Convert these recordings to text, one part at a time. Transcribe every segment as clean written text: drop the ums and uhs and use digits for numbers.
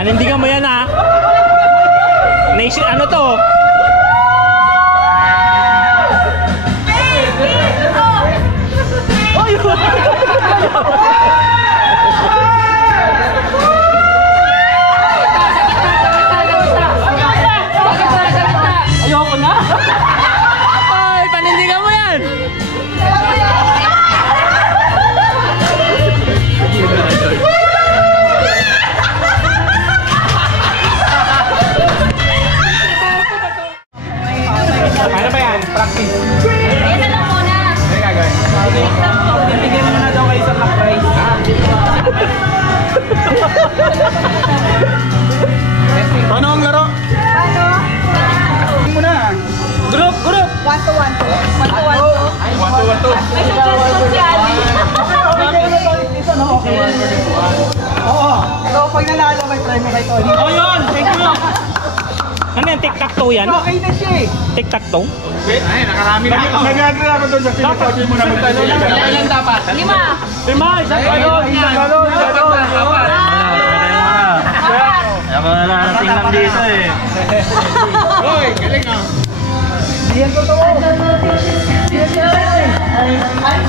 Panindigan mo yan ha. Nation, ano to? Ayoko na. Ay, panindigan mo yan. Ano ba yan? Practice. Ayun na lang muna. Ano yung gagawin? Bibigyan mo na daw kayo sa black price. Paano ang laro? Paano? Muna. Group, group. 1 to 1 to. 1 to 1 to. 1 to 1 to. May suggest si Ali. Oo. So, pag nalala, may try mo kay Tony. Oh, yun! Thank you! Ano yan? Tic-tac-toe yan? Okay na siya eh. Tic-tac-toe? Ay, nakarami na ako. Nag-agree ako doon sa sinasabi mo na magtalo. Ilan dapat? 5. Lima! Isang balon! Isang balon! Ako na narating lang dito eh. Hoy, galing ah. Diyan totoo.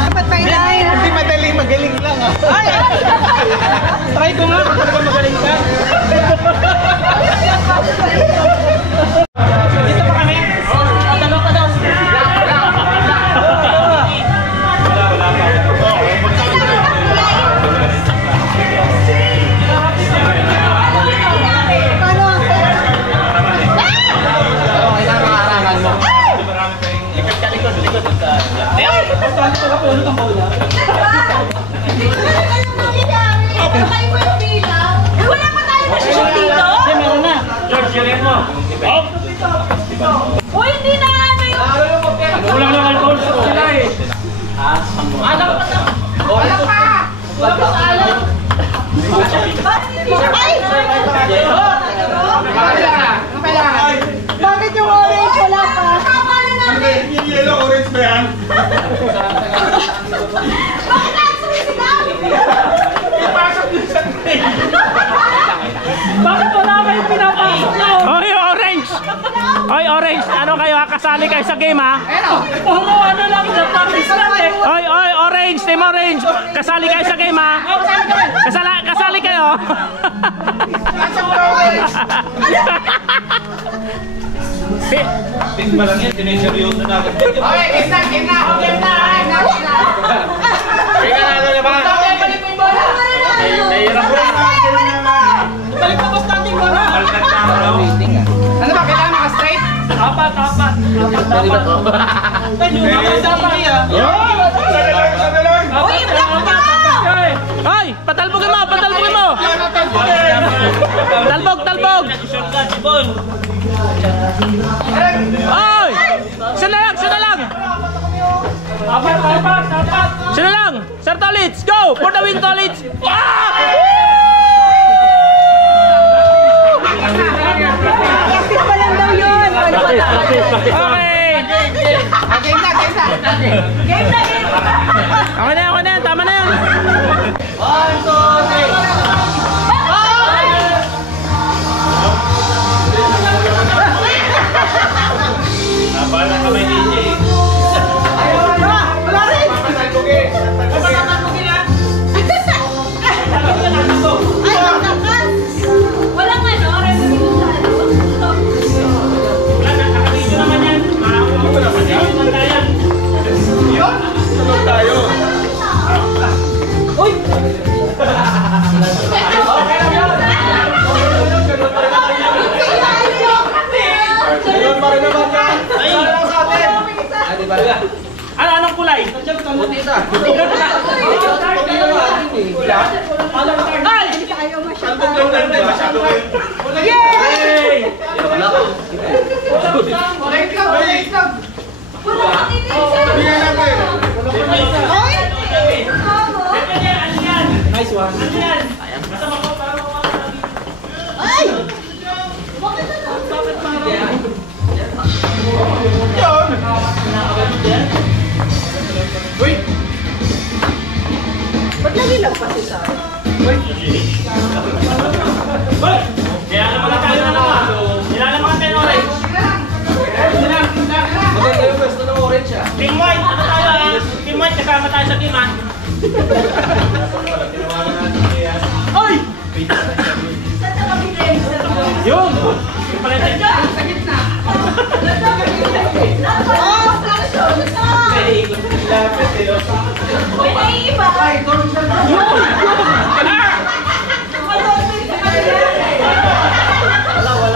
Dapat may line. Hindi madali, magaling lang ah. Ay! Try ko nga kung talaga magaling ka. Dito pa kami? Tatalo ka daw. Wala pa. Paano ang wala pa tayo masyashot dito? Hindi, meron na. George, galing mo. Uy, hindi na ano yung... Kulang lang alcohol sila eh. Alam pa na. Alam pa! Alam pa sa alam. Ay! Bakit yung orange wala pa? Tama na namin! Yung yellow orange ba yan? Bakit lang sumisigaw? Ipasok yun sa train. Bakit wala kayong pinapasok na? Oh, yung orange! Oy, orange, ano kayo ha? Kasali kayo sa game ha? Oo, ano lang, practice lang eh. Oy, orange, team orange. Kasali kayo sa game ha? Kasali kayo. Tingin ba lang yan, sineseryoso na agad. Okay, game na. Kaya na na ba? Balik mo yung bola. Nahihirap ko. Balik mo basta natin yung bola. Balikan na ako. Ano ba, kailangan maka-straight? Apat. Hoy, patalbogin mo. Talbog. Hoy! Sana lang. Apat. Sana lang. Sir Tolits, go! For the win, Tolits. Practice pa lang daw yun. Okay. Game na. Okay na yan. Tama na yan. 1, 2, 3. Nabala ka may DJ. Wala rin. Ay, magtakas. Walang ano, Nakabidyo naman yan. Sunod tayo. Anong kulay? Ay! Yay! Bigyan natin. Nice one. Ba't nalilagpas ito? Kaya naman tayo na naman. Nilalaman tayo ng orange. Maganda yung pwesto ng orange ah. Team white, ano tayo ah? Team white, kasama tayo sa team ah. Ay! Yun! Yung pala tayo dyan! Sa gitna. May naiiba. Ay, tulong siya na.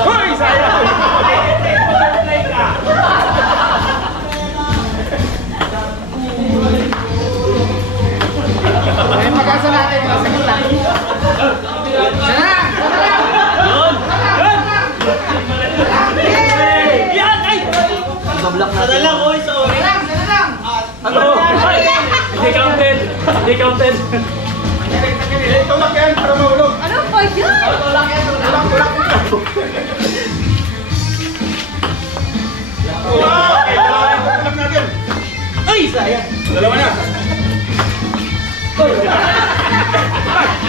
Hoy! Sayang! Butterfly ka! Ay, magkasa natin. Sa gitna. Yan! Ay! Sana lang, oy, sorry! Sana lang. Ano? Hindi counted! Hindi counted! Tulak yan para mahulog. Ano ba yan? Tulak yan. Tulak. Okay, tulak natin. Ay! Sayang! Dalawa na.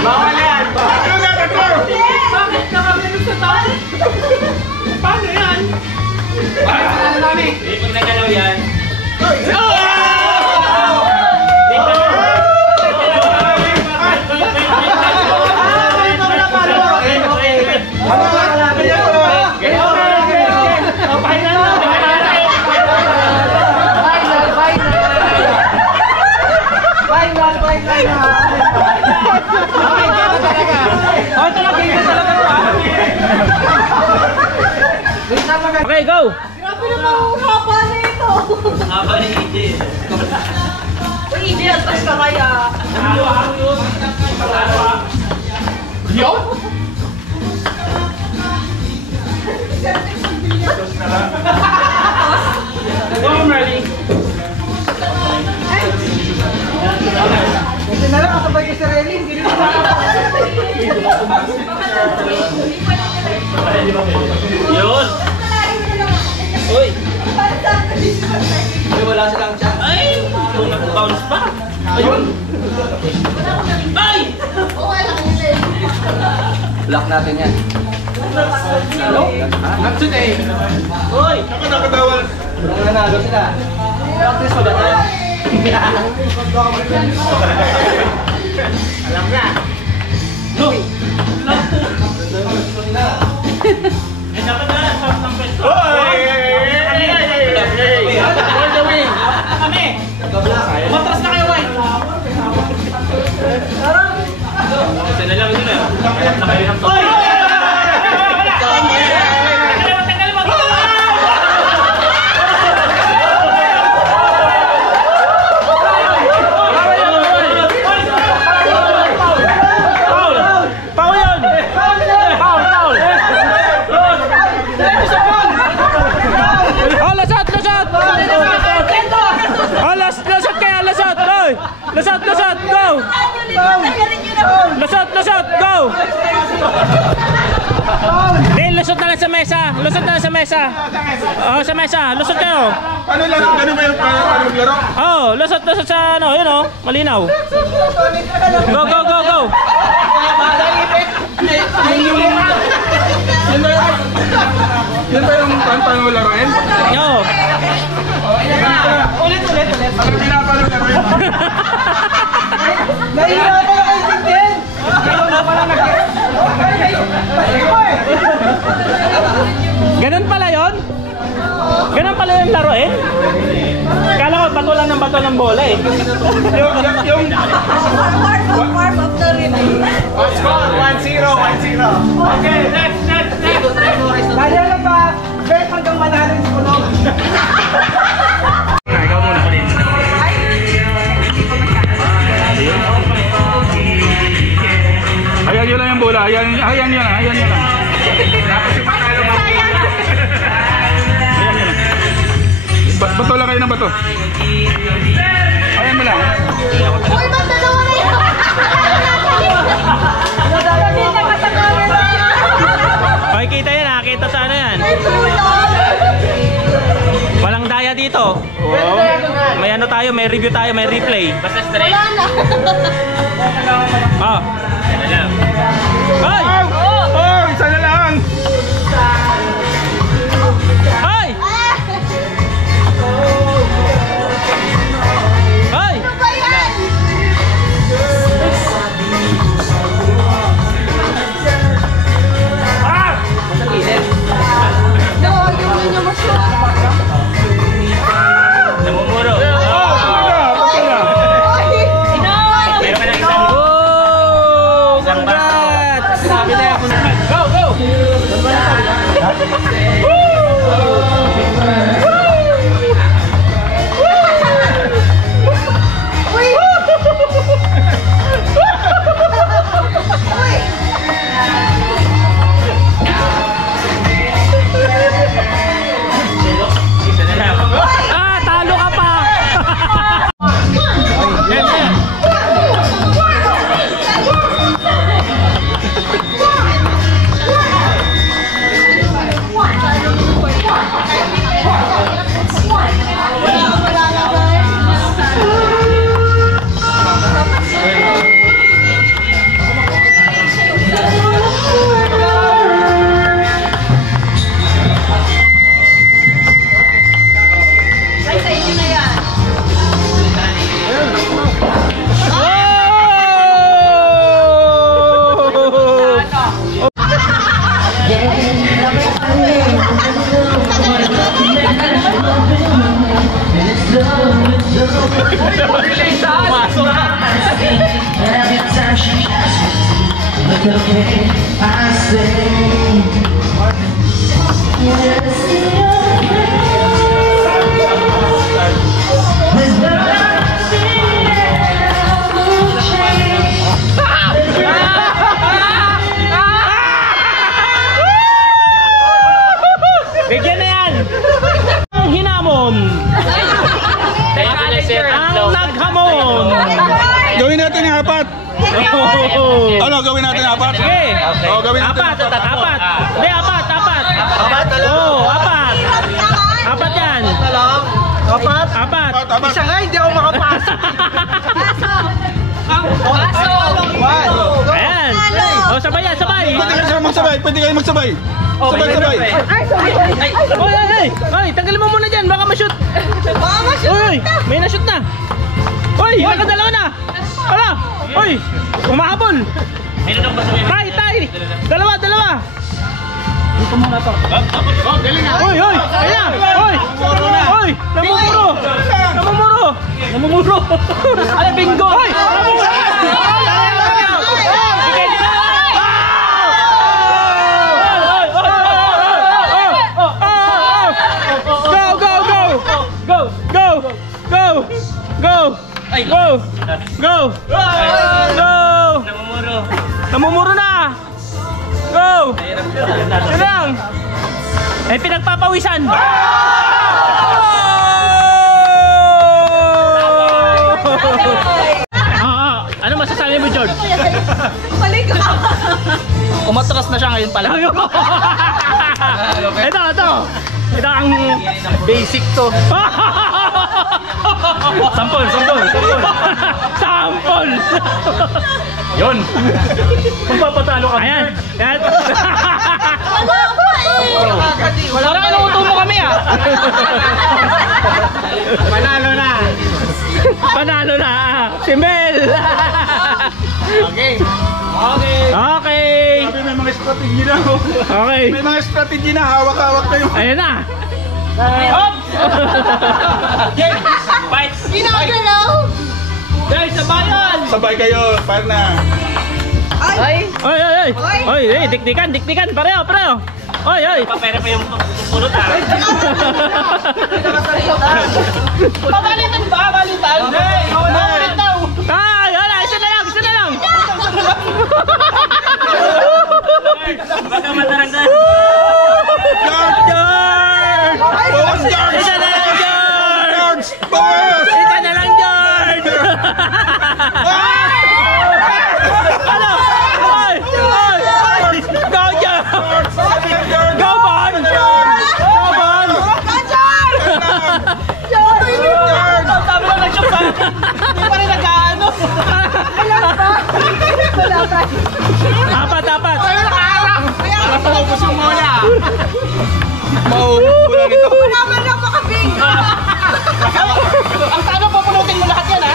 Bawal yan! Tatlo. Bakit nakaganon sa taas? Paano yan? Ano namin? Hindi pag nagalaw yan. Okay, go! Grabe naman ang haba na ito. Haba ni EJ. Uy, hindi, alpas ka kaya. Yun? Go, Merly. Hindi na lang, kasabay ko si Relly. Hindi rin ako Yun! Uy! Ay, wala silang chance. Ay! Nag-bounce pa! Ayun! Ay! Lock natin yan. Hello? Not today. Uy! Manalo sila. Practice mo ba tayo? Alam na. No. Eh, dapat na sa pwesto. For the win. Kami. Matras na kayo, White. Sila lang yun eh. Oy! Lasot, go! Lasot, go! Din, lusot na lang sa mesa. Lusot na lang sa mesa. Oh, sa mesa. Lusot kayo. Ano lang? Ano ba yung paano maglaro? Oh, lusot sa ano, yun oh. Malinaw. Go! Yun ba yung paano laruin? Yo. Ulit. Ano pinapano laruin? Nahihirapan na kayo tingin! Ganun pala yun? Ganun pala yung laro eh? Kala ko bato lang ng bato ng bola eh. Yung Warm up na rin. Score, 1-0. Okay, next. Kaya lang ba? Bet hanggang manalo yung kulong. Ikaw muna pa rin. Ayan yun lang yung bola. Ayan yun lang. Ayan yun lang. Bato lang kayo ng bato. Ayan mo lang. Uy, ba't dalawa na yun? Sabi na ka sa camera. Okay, kita yan ha. Kita sa ano yan. Ay, tulog. Walang daya dito. Oh. May ano tayo, may review tayo, may replay. Basta straight. Wala na. Oh. Yan lang. Ay! Oh, isa na lang. Ay! Ay! Ano ba yan? No, yung ninyo masya. Namumuro. Bato na. Meron ka na isang. Oh! Congrats! Go! Ah, talo ka pa! Ay, sa inyo na yan. Bigyan na yan! Ang hinamon! Ang naghamon! Gawin natin yung apat. Oh. Ano, gawin natin yung apat? Sige! Oo, gawin natin. Apat! Hindi, apat! Oo, apat! Apat yan! Apat? Apat! Apat. Isa nga, hindi ako makapasok. Ayan! Oh, sabay yan, sabay! Sabay. magsabay. Pwede kayo magsabay. Sabay-sabay. Ay, tanggalin mo muna dyan, baka ma-shoot. Uy, may na-shoot na. Uy, nakadalawa na. Ala, uy, umahabol. Tay, dalawa. Dito muna to. Uy, ayan. Uy, namumuro. Ay, bingo. Uy, Go! Namumuro na! Go! Yun lang! Eh, pinagpapawisan! Ano masasabi mo, George? Balik ka. Umatras na siya ngayon pala. Ito ang basic to. Sampol. Yun. Kung papatalo ka. Ayan. Wala ka nung utumo kami ah. Panalo na. Si Mel. Okay. Sabi may mga strategy na. Okay. May mga strategy na. Hawak-hawak kayo. Ayan na. Ginagalaw. Guys, sabayan. Sabay kayo. Para na. Oy, dikdikan, pareho. Oy. Papere pa yung pulot ah. Pabalitan ba? Balitan? Ay, wala, isa na lang. Baka mataranggan. George! Boss George! Isa na lang, George! Boss! Isa na lang, George! Ano? Oy! Go, George! Go, Bon! Sabi lang nag-shoot pa. Hindi pa rin nag-ano. Apat. Maubos yung mola. Maubos mo lang ito. Naman na makabing. Ang tanong, pupunutin mo lahat yan, ha?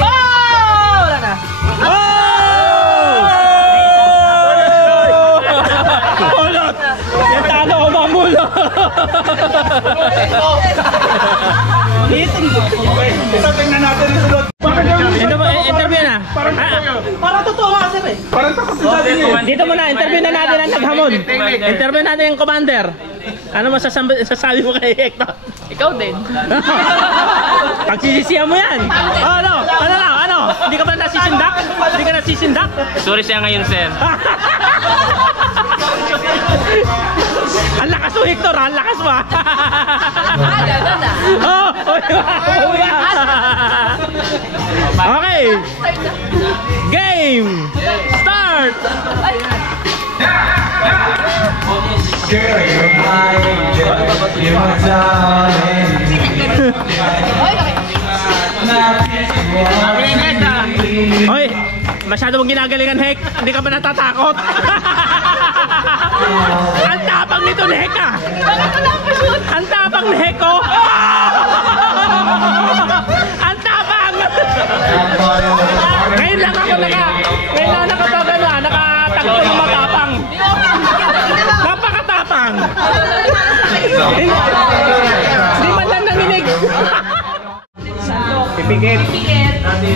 Wala na. Ulot! Yung talo ko mamulo. Isa tingnan natin yung sulot. Interview na. Parang totoo nga sir eh. Parang takot na sabi niya. Dito muna, interview na natin ang naghamon. Interview natin yung commander. Ano masasabi mo kay Hector? Ikaw din. Pagsisisihan mo yan. Ano? Hindi ka ba nasisindak? Sorry siya ngayon, sir. Ang lakas mo, Hector. Ang lakas mo. Gano'n na. Okay. Game. Start. Hoy, masyado mong ginagalingan, Hek. Hindi ka ba natatakot? Ang tapang nito ni Hek ah. Ang tapang ni Hek oh. Ang tapang. Ngayon lang ako nakatagpo ng matapang. Napakatapang. Hindi man lang nanginig. Pipikit.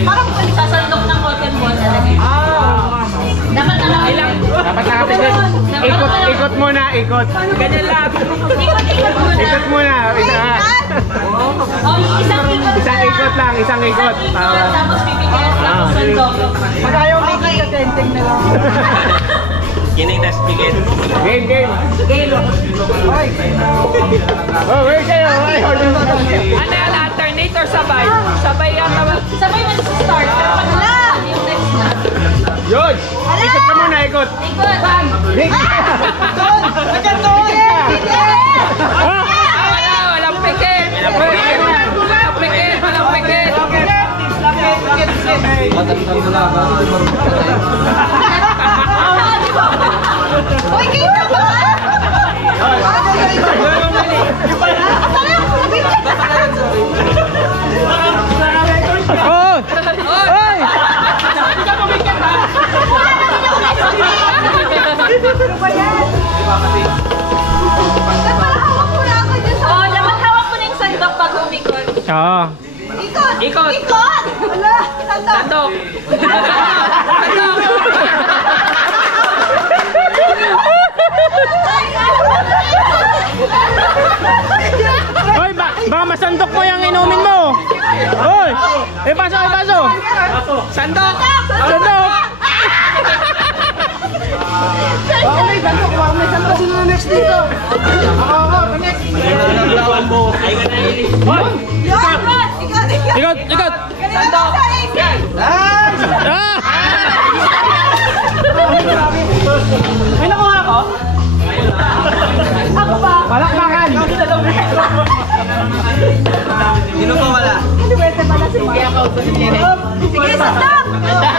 Parang sasandok ng cotton ball talaga. Dapat ilang. Dapat nakapigil. Ikot muna. Ganyan lang. Ikot muna. Isang ikot. Tapos pipikit. Tapos sandok. Pag ayaw may katenting na lang. Kining na speaking. Game. Hoy. Oh, where kayo? Ano yan? Alternate or sabay? Sabay yan naman. Sabay man sa start. Pero pag yung next na. Yun. Ikot ka muna, ikot. Ikot. Walang pikit. Walang pikit. Uy, kayo na ba? Oh! Oy! Oh, dapat hawak mo na yung sandok pag umikot. Oo. Ikot! Ikot. Ikot! Wala! Sandok! Hoy, baka masandok mo yung inumin mo. Hoy! Paso, paso. Sandok! Sandok! May sandok. Sino na next dito? Ako, next. Ikot, ikot. Sandok! Ah! May nakuha ko? Ako ba? Palakpakan. Sino pa wala? Sige, sandok! Sandok!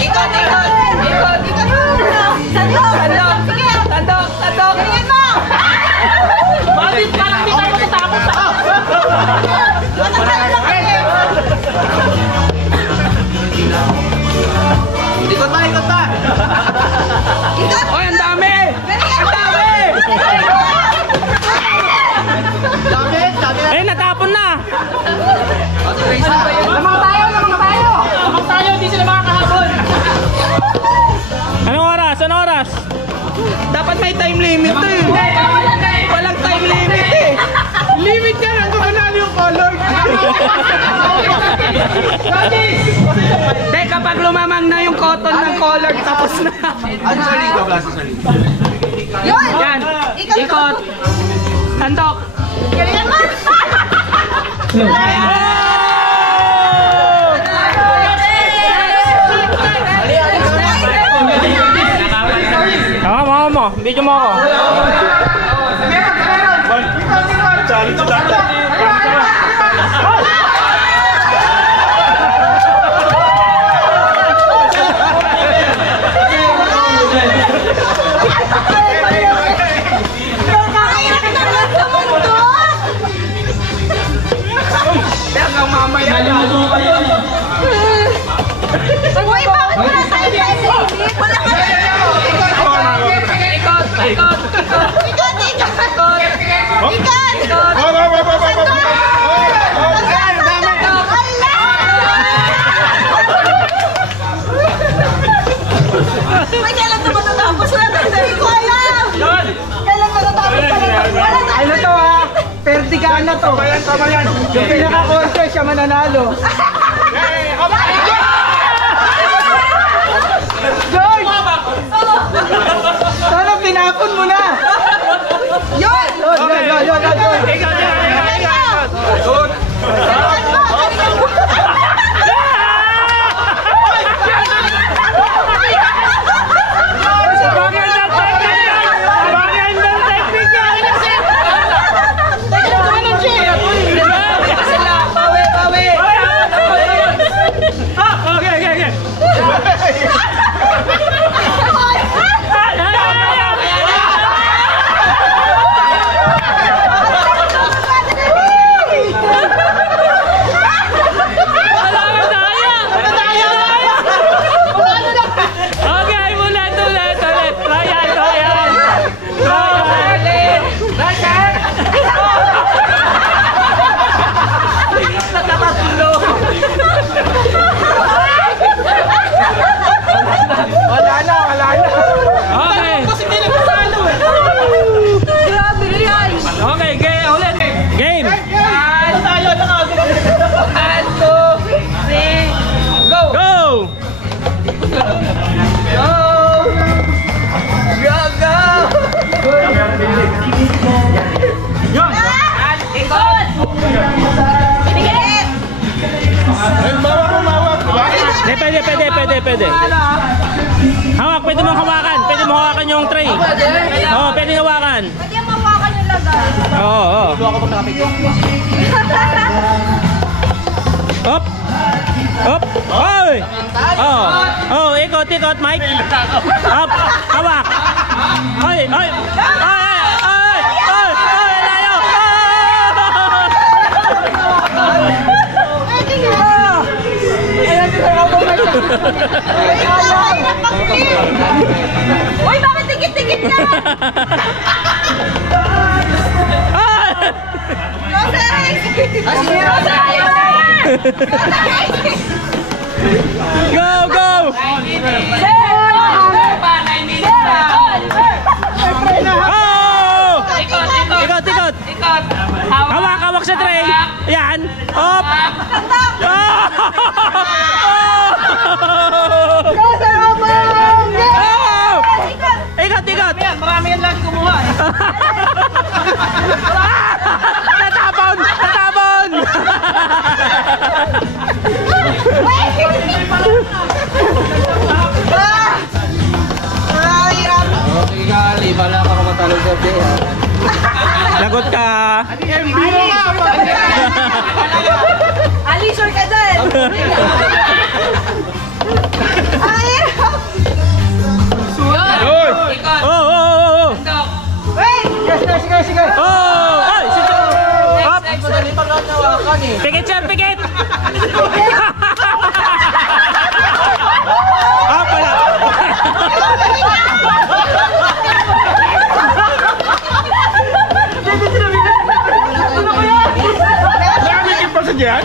Ikot! Sandok! Sige! Sandok! Sandok! Galingan mo! Bakit? Parang di tayo matatapos sa... Ikot pa! Ikot pa! Ikot! Oy, ang dami! Galingan mo! Ang dami! Eh, natapon na. Lamang tayo, lamang tayo. Lamang tayo, hindi sila makakahabol. Anong oras? Anong oras? Dapat may time limit eh. Walang time limit eh. Limit ka lang kung ano yung color. Hindi, kapag lumamang na yung cotton ng color, tapos na. Ano sa liga, Blasi, sa liga? Yun! Yan, ikot. Sandok. Galingan mo! Ako mo. Video mo ako. Nakakaiyak naman sa mundo! Hanggang mamaya. Uy, bakit wala tayo time limit? Wala ka Ikot, ikot, ikot. Ikot! Ikot! May kailan ito matatapos? Wala tayo, hindi ko alam! Kailan matatapos pala? Wala tayo! Ano to ha? Pertigaan na to. Tama yan. Yung pinaka-conquer siya mananalo. George! Sana pinapon mo na! Yun! Yun. Galingan mo! Galingan mo! Pwede. Hawak, pwede mong hawakan. Pwede mong hawakan yung tray. Oo, pwede hawakan. Pwede yung mawakan yung lagay. Oo. Hop! Hop! Oy! Oh! Oh, ikot, Mike! Hop! Hawak! Oy! Oy! Oy! Oy! Oy! Oy! Layo! Uy, bakit tikit-tikit na? Go! Go! Oh! Ikot! Hawak sa tray! Yan! Hop! Oh! Ikot! Marami yan lagi kumuha. Natapon! Lagot ka! Ali, sure ka dyan. Oh! Sige. Oh! Ay! Sige! Hop! Madali pag nawakan eh. Pikit siya! Pikit! Ah, pala! Nakakikip pa sa dyan?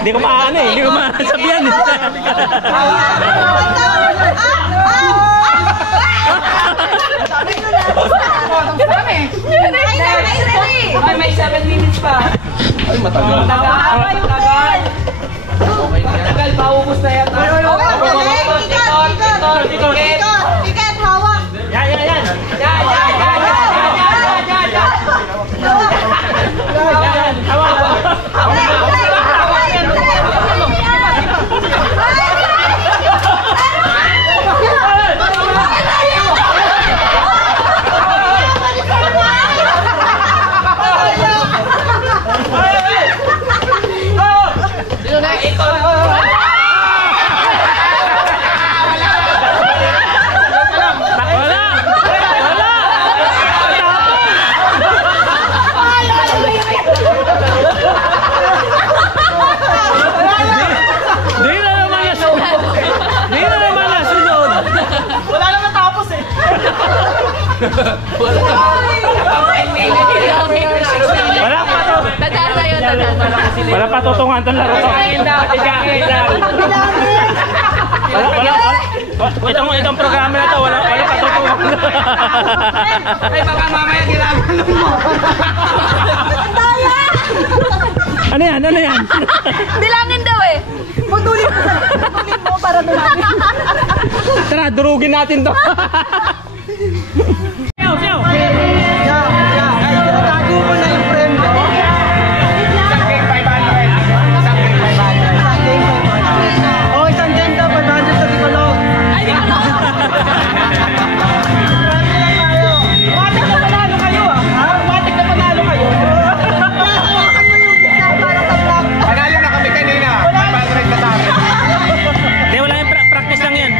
Hindi ko maano eh. Hindi ko masabihan eh. Ay, may 7 minutes pa. Ay, matagal. Tagal, paubos na yan. Ikat, hawak. Yan! Wala pa tutungan tong laro to. Itong programa na to, wala pa tutungan. Ay, baka mamaya ginagano mo. Ano yan? Bilangin daw eh. Putulin mo para bilangin. Tara, durugin natin to. Siyaw! Tago mo na yung friend mo. Oh, isang ganda, 500 sa Bicolog. Ay, di ko na. Matik na panalo kayo ah. Matik na panalo kayo. Hawakan mo yung isa para sa vlog. Panalo na kami kanina. 500 na sa amin. Hindi, wala yung practice lang yan.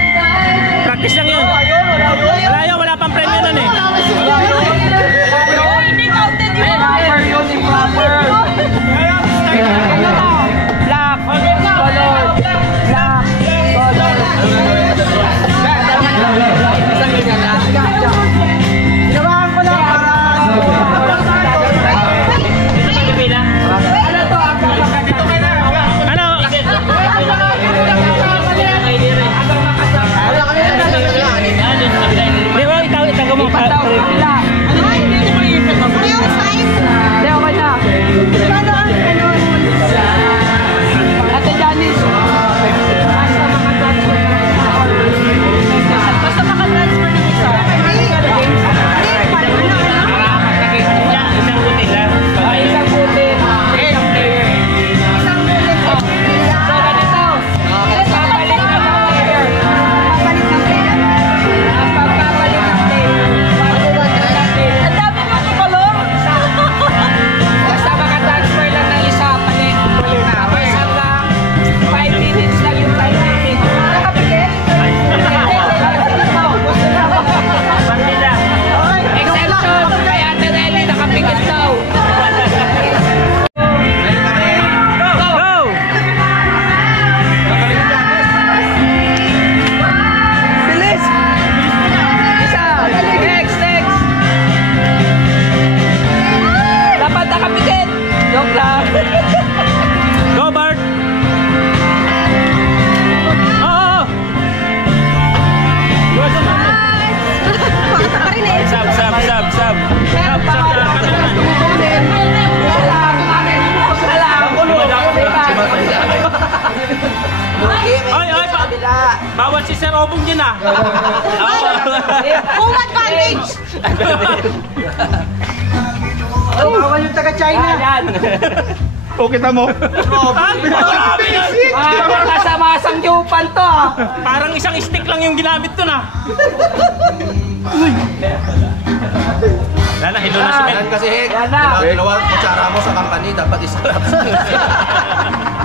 Practice lang yun. Wala pang premyo nun eh. si Sir Obong dyan ah. Home advantage! Bawal yung taga-China. O, kita mo. Kasama-asang yupan to ah. Parang isang stick lang yung ginamit to na. Lala, hilo na si Ben. Kasi Hek, Yan na. dalawa kutsara mo sa company, dapat isa lang.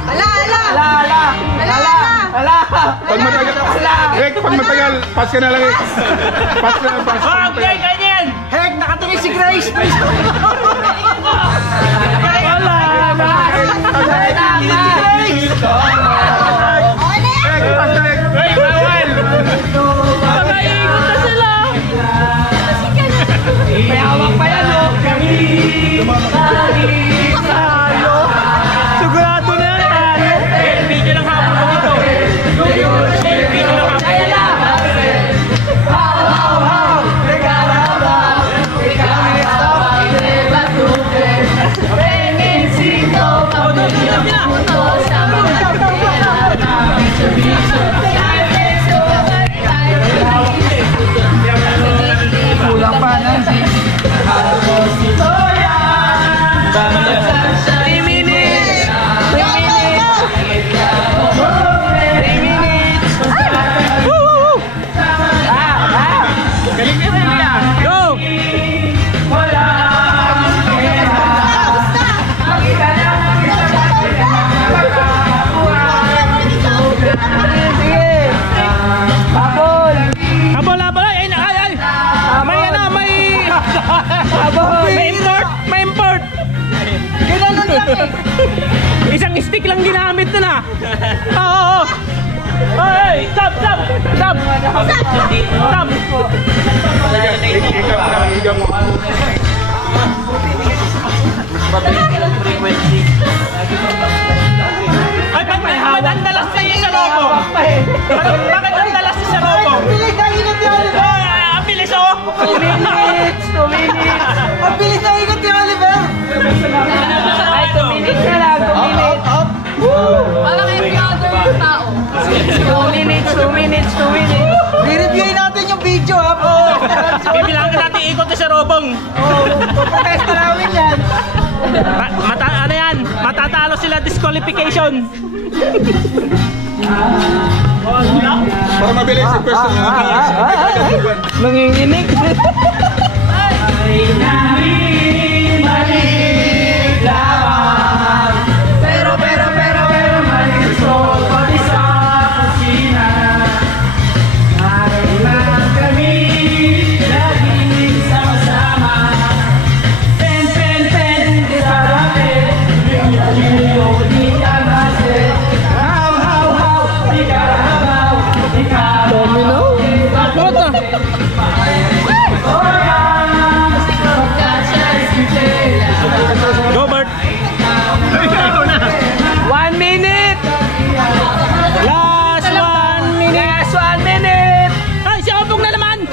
Ala, ala! Ala, ala. Ala, ala! Ala. Pag matagal, pag matagal, pass ka na lang, Ek. Pass ka na, pass. Ah, okay, ganyan. Hek, nakatingin si Grace. Wala. Okay na yan! Ek, pass na, Ek. Hey, bawal. Pag-iikot na sila. May hawak pa yan oh. Sigurado na yan, talo. Video lang hapon mo dito. Video lang hapon. Ayan na. Kulang pa na. 3 minutes. 3 minutes. 3 minutes. Woo! Galing ka na. Go! Sige. Habol. Habol, habol. Ay, ay, ay. May ano, may... Habol. May import. May import. Ginanon lang eh. Isang stick lang ginamit na na. Oo. Ay, stop, stop. Stop. Stop. Ikaw na, ikaw mo. Ay, ba't ang dalas niya sa robo? Bakit ang dalas niya sa robo? Bilis na ingat ni Oliver. Ay, ang bilis oh. 2 minutes. 2 minutes. Ang bilis na ingat ni Oliver. Ay, 2 minutes na lang. 2 minutes. Parang employer yung tao. 2 minutes. 2 minutes. 2 minutes. I-reviewin natin yung video ha po. Bibilangin natin ikot na sa robong. Test namin yan. Ano yan? Matatalo sila disqualification. Para mabilis yung person na Nanginginig. Pero manis ko pati sa kusina. Naroon kami laging sama-sama. Pen, disarate. Yung di amase. How, di karahaw. Domino? What the? Go, Bert. 1 minute! Last 1 minute. Last 1 minute! Ay, si Obong na naman.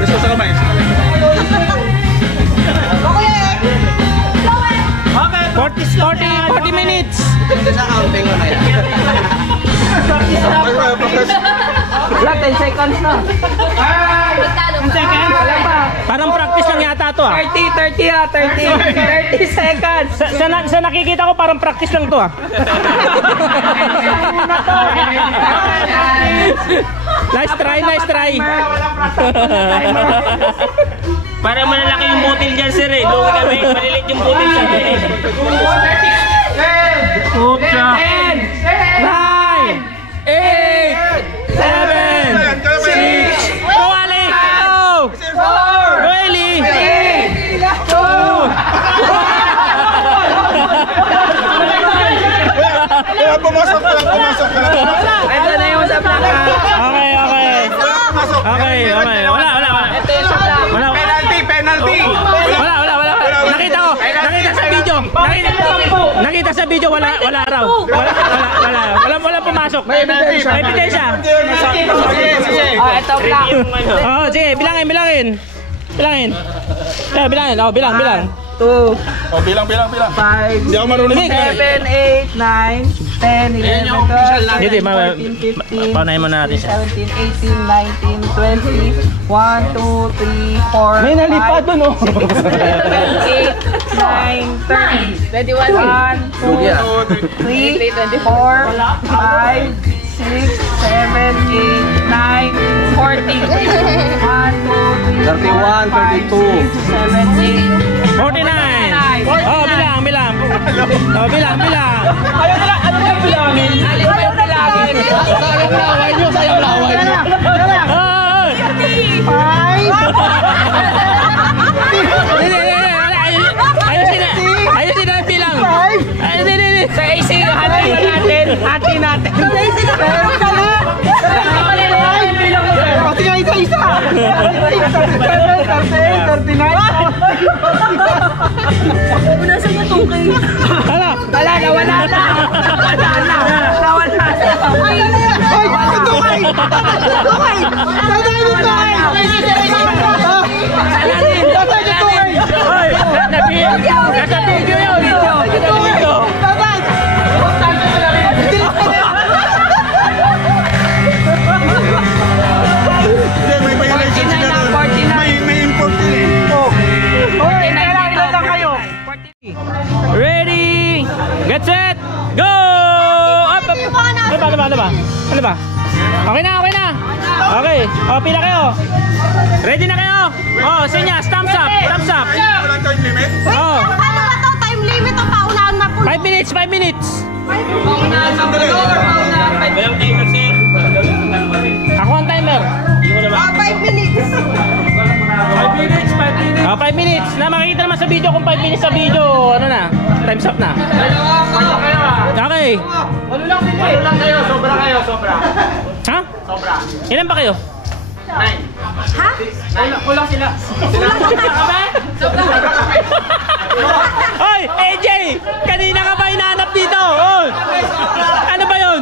Gusto sa kamay. Okay, 40 minutes. Sa outing mo na yan. Wala, 10 seconds na. Wala pa. Parang practice lang yata to ah. 30 ah, 30 seconds. Sa nakikita ko parang practice lang to ah. Nice try, nice try. Parang malalaki yung butil dyan sir eh. Luwi kami, malilit yung butil sa akin. 10, 9, 8, 7, 6, 5, 4, 3, 2, 1. Kaya pumasok ka lang. Ito na yung sa plaka. Okay. Wala. Ito yung sa plaka. Wala. Penalty! Nakita ko. Nakita sa video, wala raw. Wala pumasok. May ebidensya. Ito plaka. Oh, sige, bilangin. Eh, bilangin. Oh, bilang. 2, O, bilang. 5, Hindi ako marunong 7, 8, 9, 10, 11, 12, Hindi, 13, 14, 15, paunahin muna natin siya. 17, 18, 19, 20, 1, 2, 3, 4, May nalipad doon, oh. 7, 8, 9, 30, 21, 1, 2, 3, 4, 5, 6, 7, 8, 9, 40, 1, 2, 3, 31, 32. 7, 8, 49. Oh, bilang. Oh, bilang. Ayaw nila, ano yung bilangin? Ayaw bilangin. Sayang laway nyo. Oh, ayusin na bilang. Hindi. Sa AC, hati natin. Sa AC na. Meron ka na. Pati nga isa-isa. 39. Punasan niya tukay. Hala. Nawala na. Ay, tukay. Tukay. Hoy, nasa video yun. Hindi, may violation sila doon. May import yun eh. Ready, get set, go! Up. Ano ba? Okay na. Okay, pila kayo. Ready na kayo? Senyas, thumbs up. Walang time limit. Oh, Ano ba to? Time limit o paunahan na po? 5 minutes. Ako ang timer. 5 minutes. 5 minutes. Na makikita naman sa video kung 5 minutes sa video. Ano na? Time's up na. Okay. Ano lang kayo? Sobra. Ha? Sobra. Ilan ba kayo? Ha? Kulang sila. Hoy, AJ! Kanina ka ba hinahanap dito? Oh. Ano ba yun?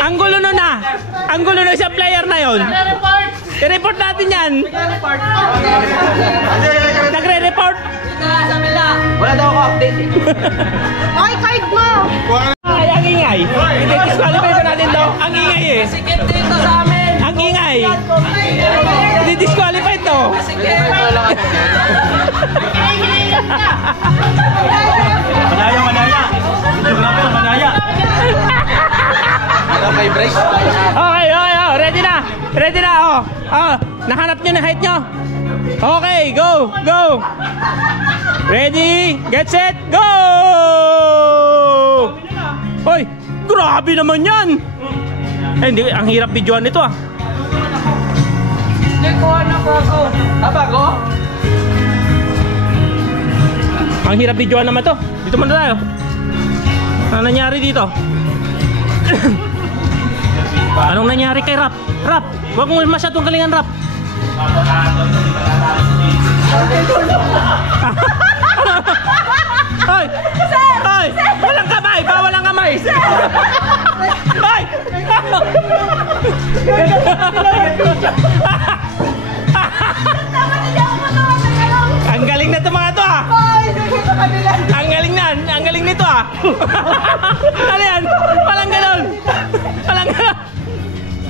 Ang gulo nun na. Ang gulo nun sa player na yun. I-report natin yan. Nagre-report. Wala daw ako update eh. Ay, card mo. Ay, ang ingay. Disqualify ba natin to? Ang ingay eh. Sikit dito sa amin. Ang ingay. Disqualify to. Madaya. May brace. Okay. Ready na. Nahanap nyo na height nyo. Okay, go. Ready, get set, go! Hoy, grabe naman yan. Hindi, ang hirap videoan nito ah. Hindi ko ano ko. Bago? Ang hirap videoan naman to. Dito muna tayo. Ano nangyari dito? Anong nangyari kay Rap? Rap, huwag mo masyadong galingan, Rap. Hoy! Hoy! Walang kamay! Bawal ang kamay! Hoy! Ang galing na ito mga to ah! Ang galing nito ah! Ano yan? Walang ganon!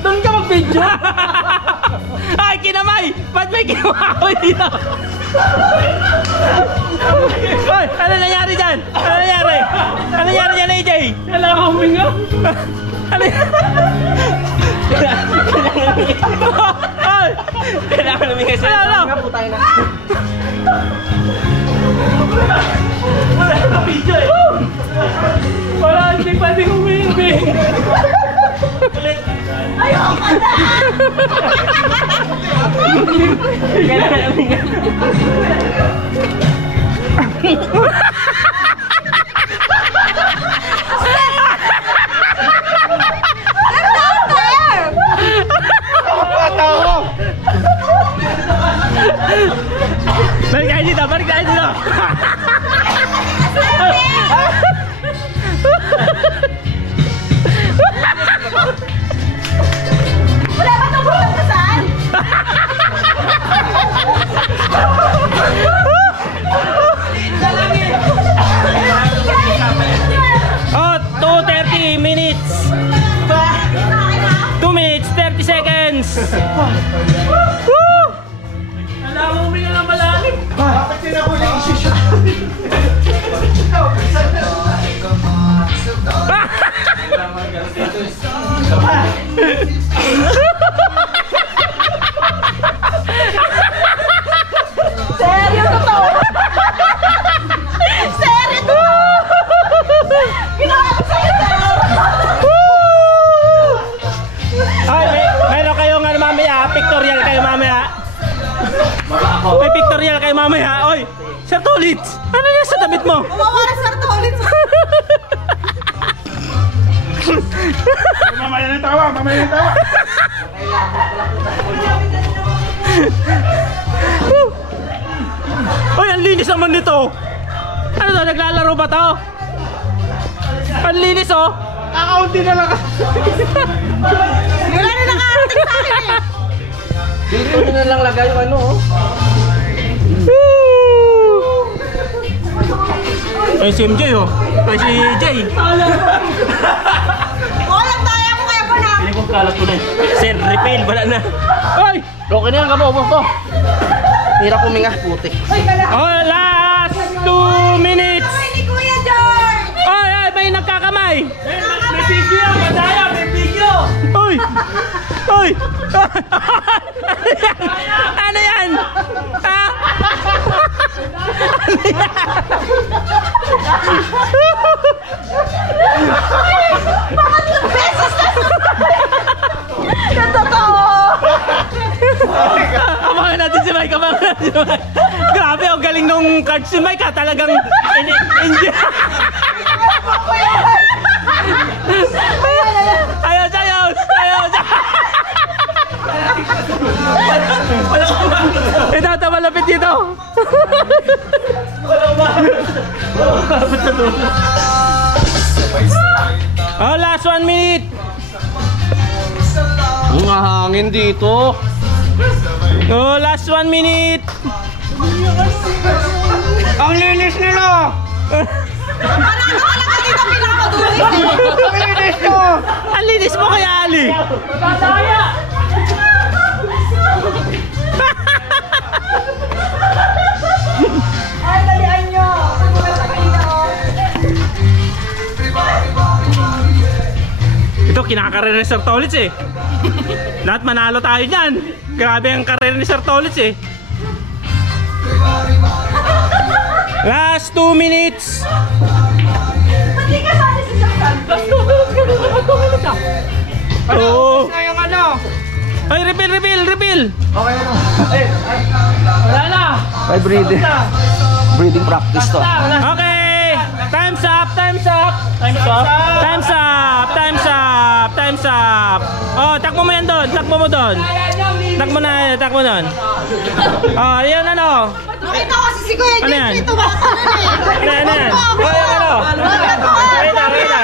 Doon ka mag-video. Ay, kinamay! Ba't may kinamay dito? Hoy, ano nangyari dyan? Ano nangyari dyan, AJ? Kailangan ka huminga. Ano yan? Hoy! Kailangan huminga siya. Ano? Wala na video eh. Wala, hindi pwede huminga. Ayoko na! Kailangan huminga. Balik tayo dito, balik tayo dito. Wala ba itong butasan? May pictorial kay mamaya. Oy, Sir Tolits, ano yan sa damit mo? Mawawala sa ulit. Mamaya na tawa, mamaya na tawa. Oy, ang linis naman nito. Ano to, naglalaro ba to? Ang linis oh. Kakaunti na lang. Wala na nakarating sa akin eh. Dito nyo na lang lagay yung ano, oh. Ay, si MJ oh. Ay, si Jay. Walang daya ko kaya pa na. Hindi kong kalat ko na. Sir, refill, wala na. Oy! Okay na yan, kabobos to. Hirap puminga, putik. Oh, last 2 minutes. Ay, ni Kuya George. Oy, ay, may nagkakamay. May video! Madaya! May video! Oy! Oy! Ano yan? Ha? Ano yan? Abangan natin si Mike, abangan natin si Mike. Grabe, ang galing nung card si Mike ha. Talagang enjoy. Ayos, ayos! Ayos! Ito, ito, malapit dito. Oh, last 1 minute. Ang hangin dito. Oh, last 1 minute. Ang linis nila. Panalo ka lang kanina pinakadulit eh. Ang linis ko. Ang linis mo kaya, Ali. Madaya! Ay, dalian nyo. Pagbukas sa kanina oh. Ito, kinakakarera ni Sir Tolits eh. Lahat manalo tayo dyan. Grabe ang karera ni Sir Tolits eh. Last 2 minutes. Hindi ka sali si Sakal. Oo. Na yung ano. Ay, refill, refill, refill. Wala na! By breathing. Breathing practice to. Okay. Time's up, time's up. Time's up. Time's up, time's up, time's up. Oh, takbo mo yan doon. Takbo mo doon. Takbo na, takbo doon. Oh, yun ano. Nakita ko kasi si Kuya Ano yan? James dito. Baka na eh. Ano yan? Oh, yun ano. Rita, Rita.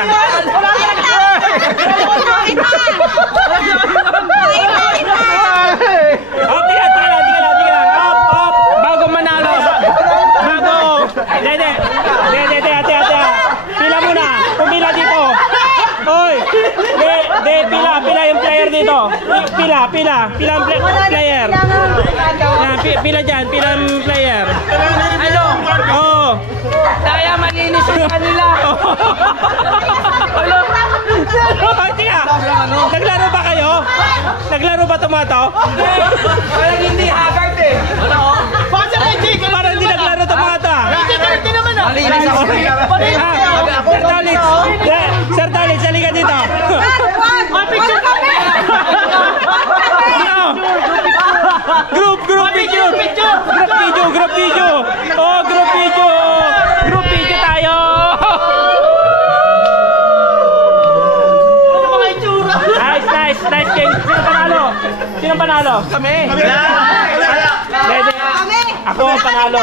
Oh, tingnan, tingnan, tingnan, tingnan. Up, up. Bago manalo. Bago. Dede. Dede, dede, dede. Pila muna. Pumila dito. Oy. De, pila, pila yung player dito. Pila, pila. Pila ang player. Yan, pila dyan, pila ang player. Ano? Oh. Daya malinis yung kanila! Ay, tika. Naglaro ba kayo? Naglaro ba tomato? Walang hindi haggard eh! Bakit siya kay Jake? Parang hindi naglaro tomato ah. Hindi naman ah. Malinis ako. Sir Tolits. Sir Tolits, halika dito. Picture kami! Ano? Group picture. Group video. Oh, group video. Group video tayo. Ano mga itsura? Nice game. Sino panalo? Sino panalo? Kami. Dede. Kami! Ako ang panalo.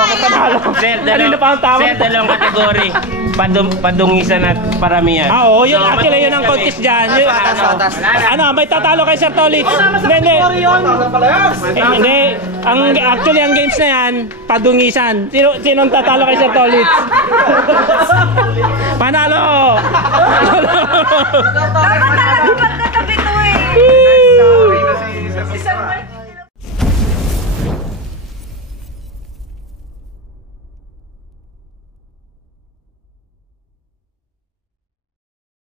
Kanino pa ang tawag? Sir, dalawang kategory. Padungisan at paramihan. Ah, oo, yun actually yun ang contest dyan. Ano, may tatalo kay Sir Tolits. Hindi. Hindi. Actually, ang games na yan, padungisan. Sinong tatalo kay Sir Tolits? Panalo! Dapat talaga